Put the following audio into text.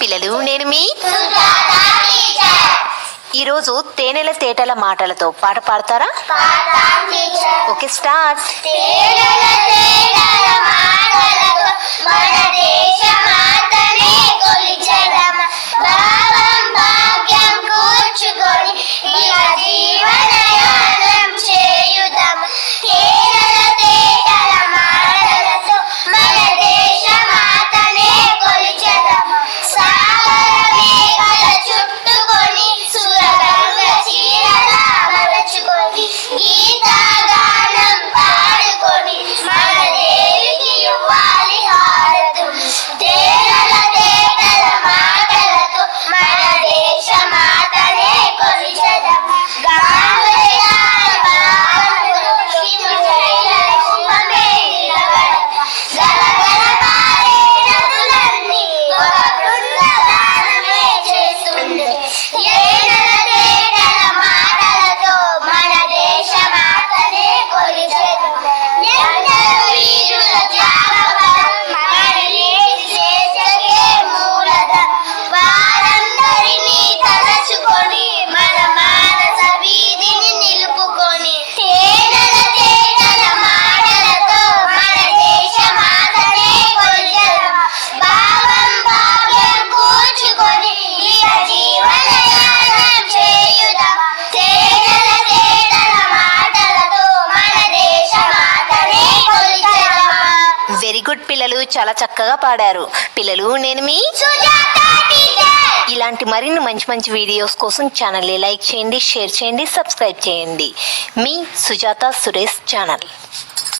పిల్లలు, నేను మీ ఈరోజు తేనెల తేటల మాటలతో పాట పాడతారా? Okay, start. వెరీ గుడ్ పిల్లలు, చాలా చక్కగా పాడారు. పిల్లలు, నేను మీ ఇలాంటి మరిన్ని మంచి మంచి వీడియోస్ కోసం ఛానల్ని లైక్ చేయండి, షేర్ చేయండి, సబ్స్క్రైబ్ చేయండి. మీ సుజాత సురేష్ ఛానల్.